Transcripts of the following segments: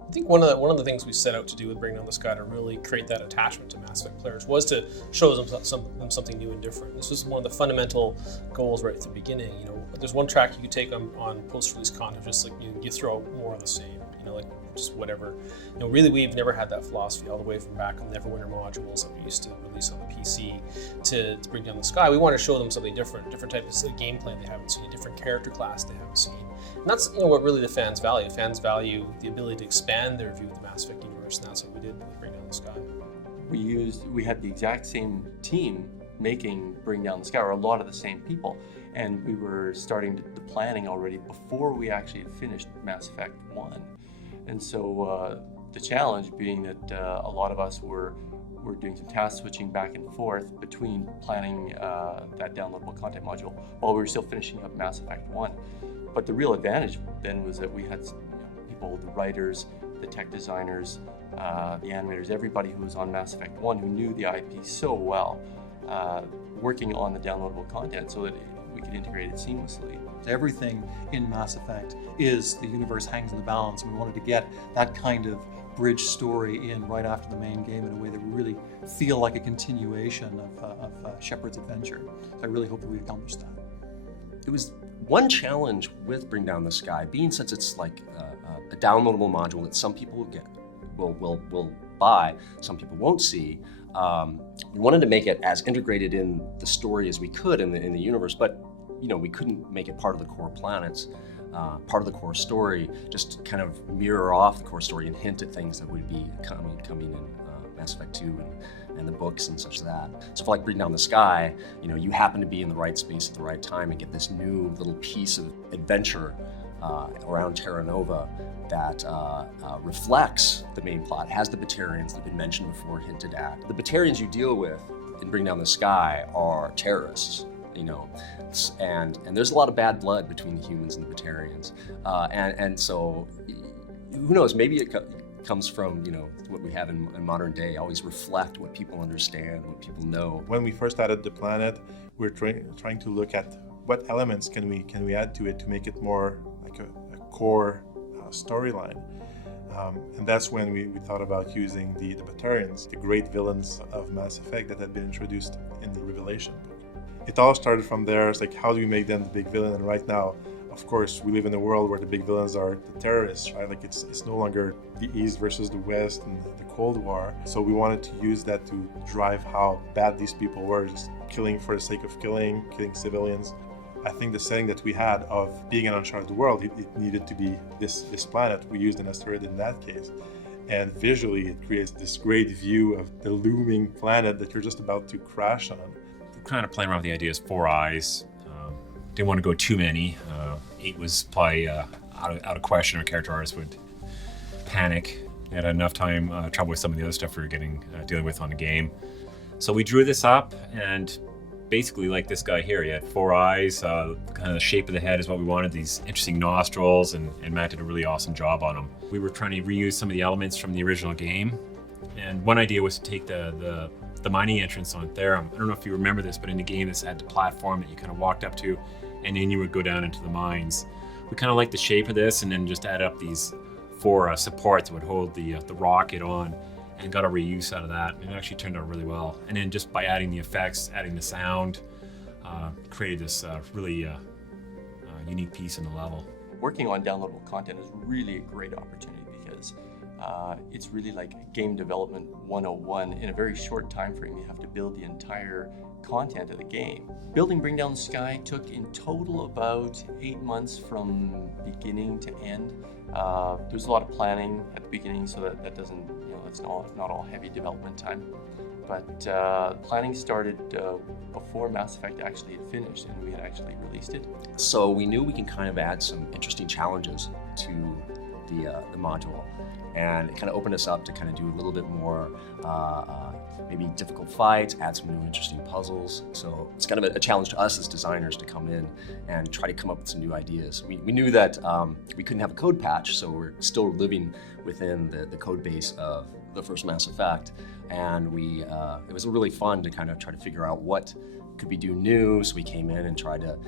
I think one of the things we set out to do with Bring Down the Sky to really create that attachment to Mass Effect players was to show them something new and different. This was one of the fundamental goals right at the beginning. You know, there's one track you could take on post-release content, just like you throw out more of the same. You know, like just whatever. You know, really, we've never had that philosophy all the way from back on the Neverwinter modules that we used to release on the PC to Bring Down the Sky. We want to show them something different types of gameplay they haven't seen, a different character class they haven't seen. And that's what really the fans value. Fans value the ability to expand their view of the Mass Effect universe, and that's what we did with Bring Down the Sky. We had the exact same team making Bring Down the Sky, or a lot of the same people, and we were starting the planning already before we actually had finished Mass Effect 1. And so the challenge being that a lot of us were doing some task switching back and forth between planning that downloadable content module while we were still finishing up Mass Effect 1. But the real advantage then was that we had people, the writers, the tech designers, the animators, everybody who was on Mass Effect 1 who knew the IP so well, working on the downloadable content so that we could integrate it seamlessly. Everything in Mass Effect is the universe hangs in the balance, and we wanted to get that kind of bridge story in right after the main game in a way that we really feel like a continuation of Shepard's adventure. So I really hope that we accomplished that. It was one challenge with Bring Down the Sky, being since it's like a downloadable module that some people will buy, some people won't see. We wanted to make it as integrated in the story as we could in the universe, but we couldn't make it part of the core planets, part of the core story, just kind of mirror off the core story and hint at things that would be coming in Mass Effect 2 and the books and such that. So for like Bring Down the Sky, you happen to be in the right space at the right time and get this new little piece of adventure around Terra Nova that reflects the main plot, has the Batarians that have been mentioned before, hinted at. The Batarians you deal with in Bring Down the Sky are terrorists, and there's a lot of bad blood between the humans and the Batarians, and so who knows, maybe it comes from what we have in modern day. Always reflect what people understand, what people know. When we first added the planet, we're trying to look at what elements can we add to it to make it more like a core storyline. And that's when we thought about using the Batarians, the great villains of Mass Effect that had been introduced in the Revelation book. It all started from there. It's like, how do we make them the big villain? And right now, of course, we live in a world where the big villains are the terrorists, right? Like it's no longer the East versus the West and the Cold War. So we wanted to use that to drive how bad these people were, just killing for the sake of killing civilians. I think the setting that we had of being an uncharted world, it needed to be this planet. We used an asteroid in that case. And visually, it creates this great view of the looming planet that you're just about to crash on. Kind of playing around with the idea is 4 eyes. Didn't want to go too many. 8 was probably out of question. Our character artists would panic. They had enough time trouble with some of the other stuff we were dealing with on the game. So we drew this up, and basically like this guy here, he had 4 eyes. Kind of the shape of the head is what we wanted. These interesting nostrils, and Matt did a really awesome job on them. We were trying to reuse some of the elements from the original game, and one idea was to take the mining entrance on Therum. I don't know if you remember this, but in the game this had the platform that you kind of walked up to, and then you would go down into the mines. We kind of liked the shape of this, and then just add up these 4 supports that would hold the rocket on, and got a reuse out of that. And it actually turned out really well. And then just by adding the effects, adding the sound, created this really unique piece in the level. Working on downloadable content is really a great opportunity because it's really like game development 101. In a very short time frame, you have to build the entire content of the game. Building Bring Down the Sky took in total about 8 months from beginning to end. There's a lot of planning at the beginning, so that doesn't, it's not all heavy development time. But planning started before Mass Effect actually had finished and we had actually released it. So we knew we can kind of add some interesting challenges to the module, and it kind of opened us up to kind of do a little bit more maybe difficult fights, add some new interesting puzzles. So it's kind of a challenge to us as designers to come in and try to come up with some new ideas. We knew that we couldn't have a code patch, so we're still living within the code base of the first Mass Effect, and it was really fun to kind of try to figure out what could we do new? So we came in and tried to,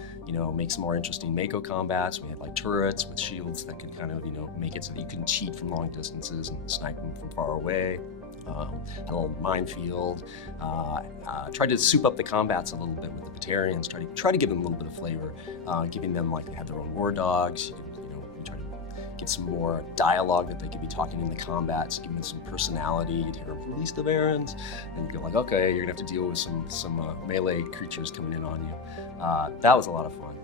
make some more interesting Mako combats. We had like turrets with shields that can kind of, make it so that you can cheat from long distances and snipe them from far away. Had a little minefield. Tried to soup up the combats a little bit with the Batarians. Try to give them a little bit of flavor, giving them like they have their own war dogs. We try to get some more dialogue that they could be talking in the combats, give them some personality. You'd hear release the Barons, and you go like, okay, you're gonna have to deal with some melee creatures coming in on you. That was a lot of fun.